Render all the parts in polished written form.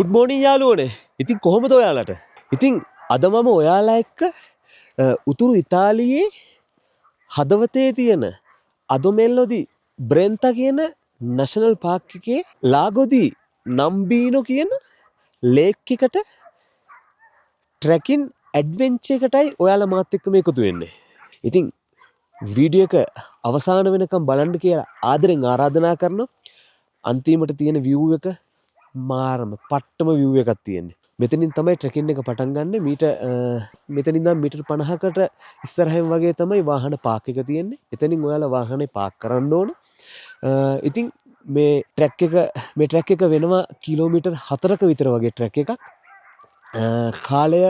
Good morning යාළුවනේ. ඉතින් කොහොමද ඔයාලට? ඉතින් අද මම ඔයාලා එක්ක උතුරු ඉතාලියේ හදවතේ තියෙන අදොමෙල්ලොදි බ්‍රෙන්තා කියන නැෂනල් පාර්ක් එකේ ලාගොදි නම්බීනෝ කියන ලේක් එකට ට්‍රැකින් ඇඩ්වෙන්චර් එකටයි ඔයාලා මාත් එක්ක මේ එකතු වෙන්නේ. ඉතින් වීඩියෝ එක අවසාන වෙනකම් බලන්න කියලා ආදරෙන් ආරාධනා කරනවා. අන්තිමට තියෙන view එක මාරම පට්ටම view එකක් තියෙන්නේ. මෙතනින් තමයි ට්‍රැකින් එක පටන් ගන්න. මෙතනින් ඉඳන් මීටර් 50කට ඉස්සරහින් වගේ තමයි වාහන පාක් එක තියෙන්නේ. එතනින් ඔයාලා වාහනේ පාක් කරන්න ඕන. ඉතින් මේ ට්‍රැක් එක වෙනවා කිලෝමීටර් 4ක විතර වගේ ට්‍රැක් එකක්. කාලය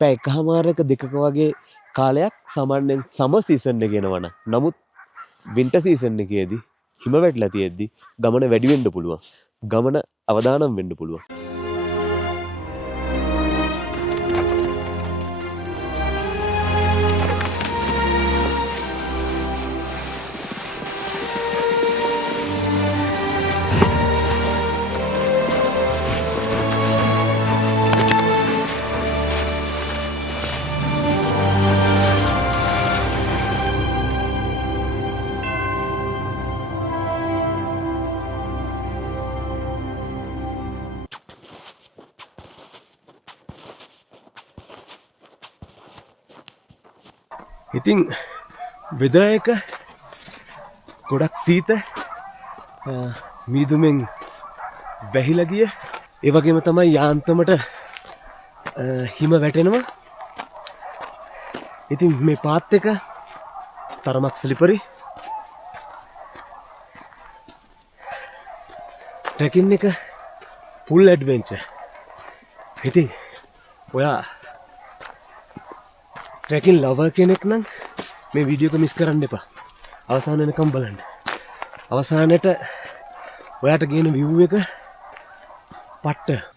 පැය එකහමාරක දෙකක වගේ කාලයක් සාමාන්‍යයෙන් සමර් සීසන් එකේ යනවනම්. නමුත් වින්ටර් සීසන් එකේදී හිම වැටලා තියෙද්දි ගමන වැඩි වෙන්න පුළුවන්. ගමන අවදානම් වෙන්න පුළුවන්. ඉතින් වෙදර් එක ගොඩක් සීත මීදුමෙන් වැහිලා ගිය ඒ වගේම තමයි යාන්තමට හිම වැටෙනවා. ඉතින් මේ පාත් එක තරමක් ස්ලිපරි. ට්‍රැකින් එක ෆුල් ඇඩ්වෙන්චර්. ඉතින් ඔයා ට්‍රැකින් ලවර් කෙනෙක් නම් මේ වීඩියෝ එක මිස් කරන්න එපා. අවසාන වෙනකම් බලන්න. අවසානයේ ඔයාට ගේන view එක පට්ට.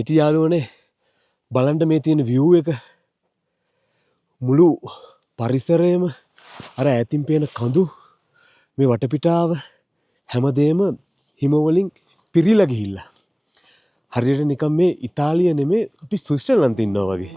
ඉතින් යාළුවනේ බලන්න මේ තියෙන view එක මුළු පරිසරයම අර ඈතින් පේන කඳු මේ වටපිටාව හැමදේම හිම වලින් පිරීලා ගිහිල්ලා. හරියට නිකන් මේ ඉතාලිය නෙමේ අපි ස්විට්සර්ලන්තේ ඉන්නවා වගේ.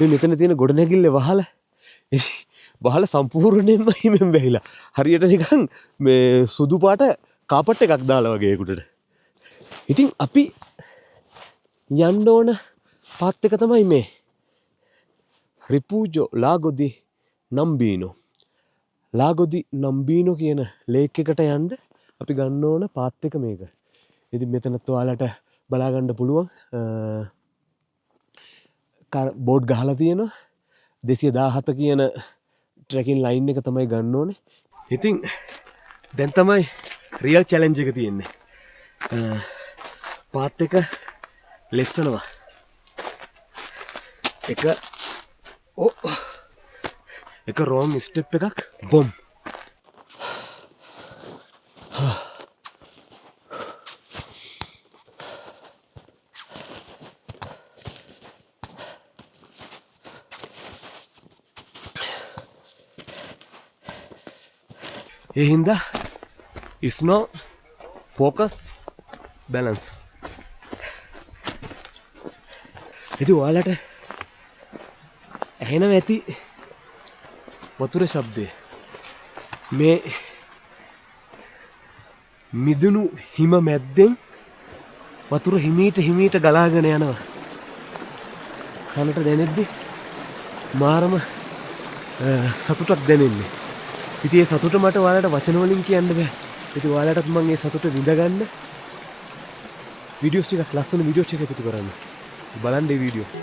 මේ මෙතන තියෙන ගොඩනැගිල්ල වහල සම්පූර්ණයෙන්ම හිමෙන් වැහිලා. හරියට නිකන් මේ සුදු පාට කාපට් එකක් දාලා වගේ ඒකට. ඉතින් අපි යන්න ඕන පාත් එක තමයි මේ රිපූජෝ ලාගොදි නම්බීනෝ. ලාගොදි නම්බීනෝ කියන ලේක් එකට යන්න අපි ගන්න ඕන පාත් එක මේක. ඉතින් මෙතනත් ඔයාලට බලා ගන්න පුළුවන්. බෝඩ් ගහලා තියෙනවා 217 කියන ට්‍රැකින් ලයින් එක තමයි ගන්න ඕනේ. ඉතින් දැන් තමයි රියල් චැලෙන්ජ් එක තියෙන්නේ. පාත් එක ලෙස්සනවා. එක රෝං ස්ටෙප් එකක් බොම්. ඒ හින්දා ඉස්නෝ ෆෝකස් බැලන්ස්. ඉතින් ඔයාලට ඇහෙනව ඇති වතුර ශබ්දය. මේ මිදුණු හිම මැද්දෙන් වතුර හිමීට ගලාගෙන යනවා. කනට දැනෙද්දි මාරම සතුටක් දැනෙන්නේ. ඉතින් ඒ සතුට මට ඔයාලට වචන වලින් කියන්න බෑ. ඉතින් ඔයාලටත් මම ඒ සතුට විඳගන්න වීඩියෝස් ටිකක් ලස්සන වීඩියෝස් ටික එකතු කරන්න. බලන්න මේ වීඩියෝස්.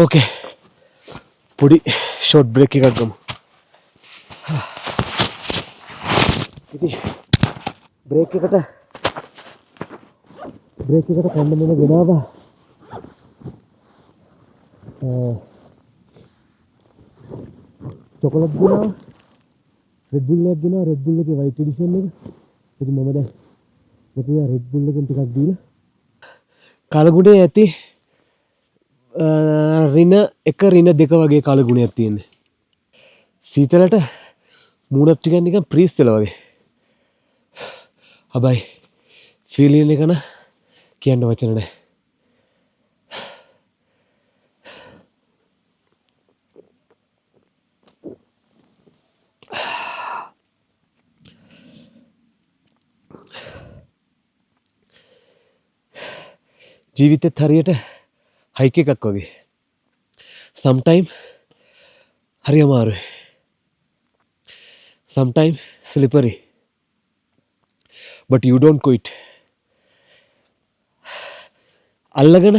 ඕකේ. පොඩි ෂෝට් බ්‍රේක් එකක් ගමු. ඉතින් බ්‍රේක් එකට කන්න මොන ගෙනාවා. චොකලට් ගෙනාවා. රෙඩ් බුල් එකක් ගෙනාවා. රෙඩ් බුල් එකේ වයිට් එඩිෂන් එක. ඉතින් මම දැන් මෙතන රෙඩ් බුල් එකෙන් ටිකක් දීලා කලගුණේ ඇති රින 1 රින 2 වගේ කලගුණයක් තියෙන්නේ. සීතලට මූණත් ටිකක් නිකන් ප්‍රීස් වෙලා වගේ. හැබැයි ෆීලින් එක න කියන්න වචන නැහැ. ජීවිතෙත් හරියට හයික් එකක් වගේ. sometime හරි අමාරුයි. sometime slippery. but you don't quit. අල්ලගෙන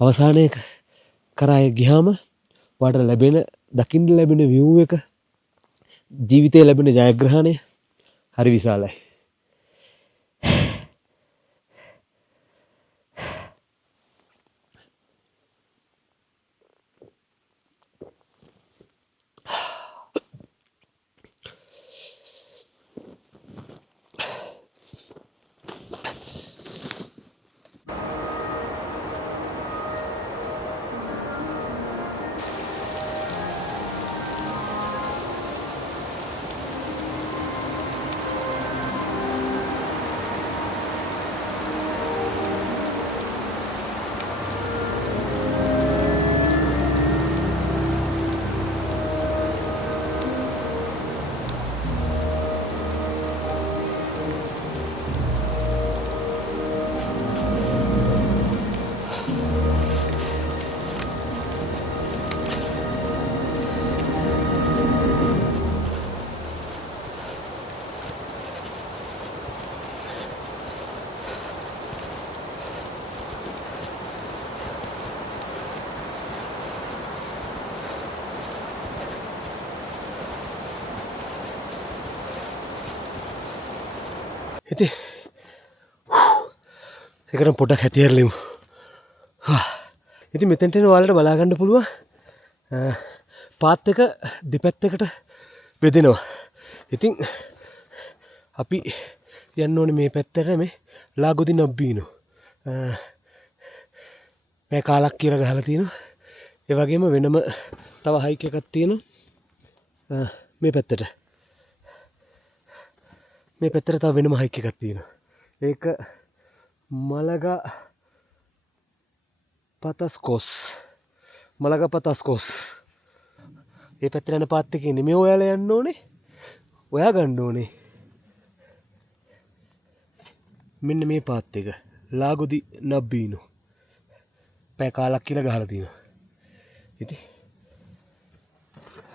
අවසානයේ කරා ගියාම වාට ලැබෙන දකින්න ලැබෙන view එක ජීවිතේ ලැබෙන ජයග්‍රහණය හරි විශාලයි. ඉතින් ඒකට පොඩක් හැතියරලිමු. ඉතින් මෙතෙන්ට එන ඔයාලට බලා ගන්න පුළුවන් පාත් එක දෙපැත්තකට බෙදෙනවා. ඉතින් අපි යන්න ඕනේ මේ පැත්තට මේ ලාගොදි නබ්බීනු. මේ කාලක් කියලා ගහලා තියෙනවා. ඒ වගේම වෙනම තව හයික් එකක් තියෙනවා මේ පැත්තට. මේ පැත්තට තව වෙනම හයික් එකක් තියෙනවා. ඒක මලගා පතස්කොස්. මලගා පතස්කොස්. ඒ පැත්තට යන පාත් එකේ නෙමෙයි ඔයාලා යන්න ඕනේ. ඔයා ගන්න ඕනේ. මෙන්න මේ පාත් එක. ලාගොදි නබ්බීනු. පැය කාලක් කියලා ගහලා තියෙනවා. ඉතින්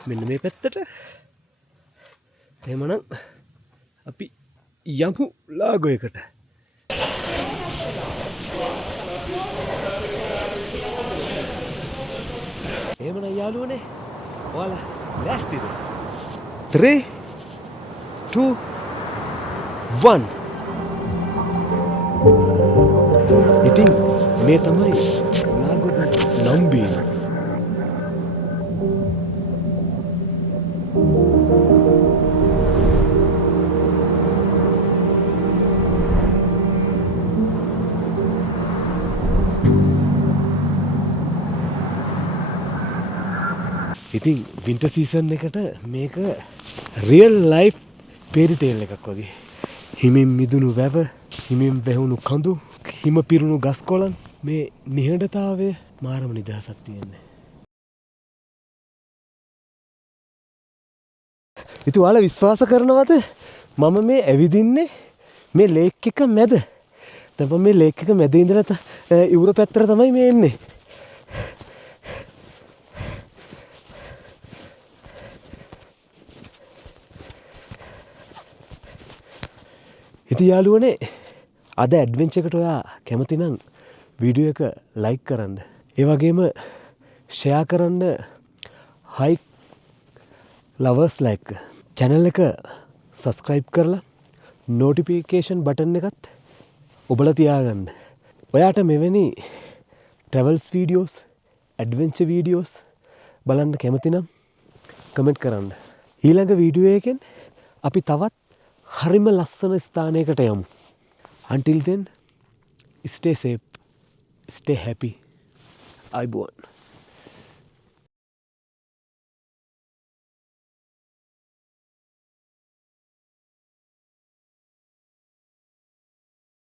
මෙන්න මේ පැත්තට එහෙමනම් අපි යමු ලාගෝ එකට. එහෙමනම් යාළුවනේ ඔයාලා ලෑස්තිද? 3 2 1 ඉතින් මේ තමයි ලාගොදි නම්බීනු. ඉතින් වින්ටර් සීසන් එකට මේක රියල් ලයිෆ් ෆේරි ටේල් එකක් වගේ. හිමින් මිදුණු වැව, හිමින් වැහුණු කඳු, හිම පිරුණු ගස් කොළන්, මේ නිහඬතාවය මාරම නිදහසක් තියෙන්නේ. ඉතින් ඔයාලා විශ්වාස කරනවද මම මේ ඇවිදින්නේ මේ ලේක් එක මැද? දැන් මම මේ ලේක් එක මැද ඉඳලා ඉවුර පැත්තට තමයි මේ එන්නේ. ඉතින් යාළුවනේ අද ඇඩ්වෙන්චර් එකට ඔයා කැමති නම් වීඩියෝ එක ලයික් කරන්න. ඒ වගේම ෂෙයා කරන්න හයික් ලවර්ස් ලයික් channel එක subscribe කරලා notification button එකත් ඔබලා තියාගන්න. ඔයාට මෙවැනි travels videos, adventure videos බලන්න කැමති නම් comment කරන්න. ඊළඟ වීඩියෝ එකෙන් අපි තවත් හරිම ලස්සන ස්ථානයකට යමු. Until then, stay safe, stay happy. Ayubowan.